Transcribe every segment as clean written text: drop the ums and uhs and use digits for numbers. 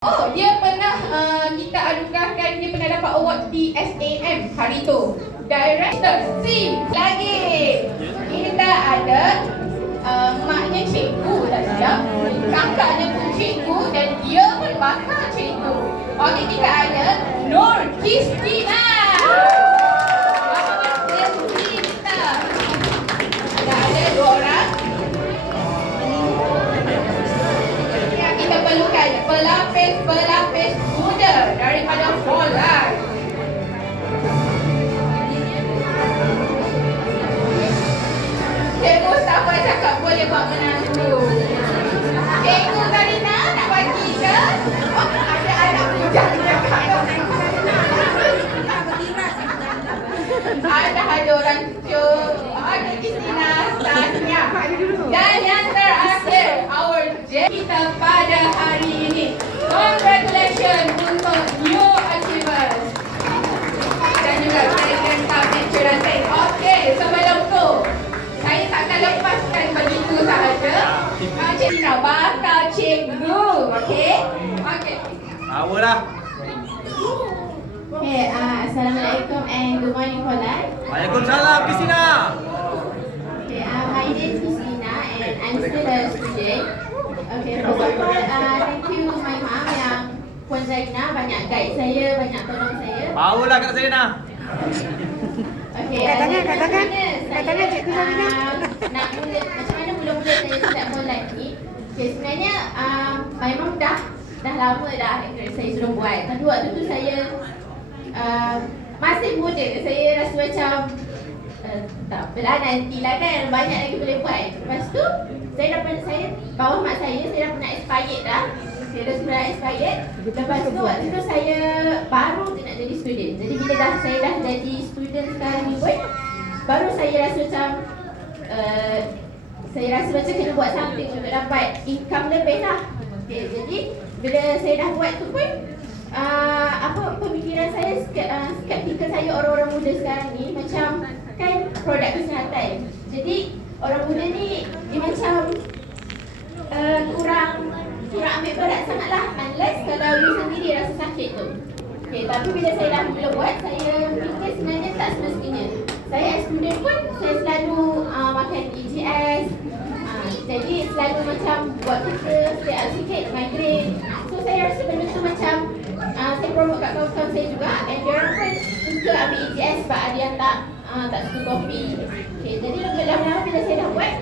Oh, dia pernah kita anugerahkan, dia pernah dapat award di SAM hari tu. Director C lagi. Kita ada maknya cikgu dah siap, kakaknya pun cikgu dan dia pun bakal cikgu. Okey, kita ada Nur Kristina. Ada dua orang. Yang kita perlukan pelapis muda daripada Folai. Cikgu Mustafa cakap boleh buat menantu. Cikgu Karina nak bagi ke? Oh, ada anak muda cakap. Ada orang cucuk. Ada Kristina, Tanya. Dan yang terakhir, our J kita pada hari ini. Congratulations untuk new achievers. Dan juga Presiden Cabinet Cerateng. Okey, sebelum tu saya takkan lepaskan begitu sahaja. Kristina bakal cikgu. Okey? Okey. Awalah. Okay, Assalamualaikum and good morning, Folai. Waalaikumsalam, Kristina. Okay, my name is Kristina and I'm still a student. Okay, first of all, thank you my mom yang Puan Zainah banyak guide saya, banyak tolong saya. Awalah Kak Zainah. Okay, Katanya Cikgu Zainah. nak mula, macam mana mula-mula saya start Folai ni? Okay, sebenarnya my mom dah lama dah saya suruh buat. Tapi waktu tu saya masih muda, saya rasa macam tak apalah, nantilah kan, banyak lagi boleh buat. Lepas tu saya bawah mak saya dah pernah expired dah. Saya dah sudah expired. Lepas tu waktu tu saya baru je nak jadi student. Jadi bila saya dah jadi student sekarang ni pun, baru saya rasa macam kena buat something untuk dapat income lebih lah. Okay, jadi bila saya dah buat tu pun pemikiran saya, skeptikal saya orang-orang muda sekarang ni macam kan produk kesihatan. Jadi orang muda ni dia macam kurang ambil berat sangatlah unless kalau you sendiri rasa sakit tu. Okay, tapi bila saya dah mula buat, saya fikir sebenarnya tak semestinya. Saya as student pun saya selalu makan EGS. Jadi selalu macam buat kita stay up sikit, migraine. So saya rasa benda tu macam saya promote kat kawan-kawan saya juga. And diorang pun suka ambil EGS sebab ada yang tak suka kopi. Okay, jadi lama-lama bila saya dah buat,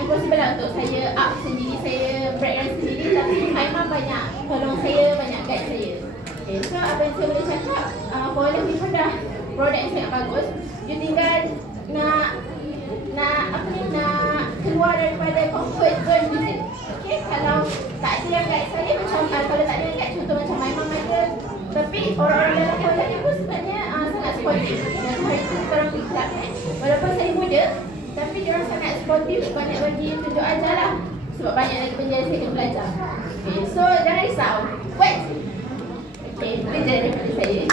impossible lah untuk saya up sendiri, saya breakdown sendiri. Tapi my mom banyak tolong saya, banyak guide saya. Okay, so apa yang saya boleh cakap, Folai ni pun dah produk yang sangat bagus. You tinggal nak keluar daripada comfort zone you. Okay, kalau tak ada yang guide saya, macam kalau tak ada yang guide, contoh macam my mom ada, tapi orang-orang dalam Folai ni pun sebenarnya sangat supportive. Macam hari tu korang pergi club kan, walaupun saya muda, tapi diorang sangat supportive, banyak bagi tunjuk ajar lah. Sebab banyak lagi benda yang saya kena belajar. Okay, so jangan risau, buat. Okay, itu je daripada saya.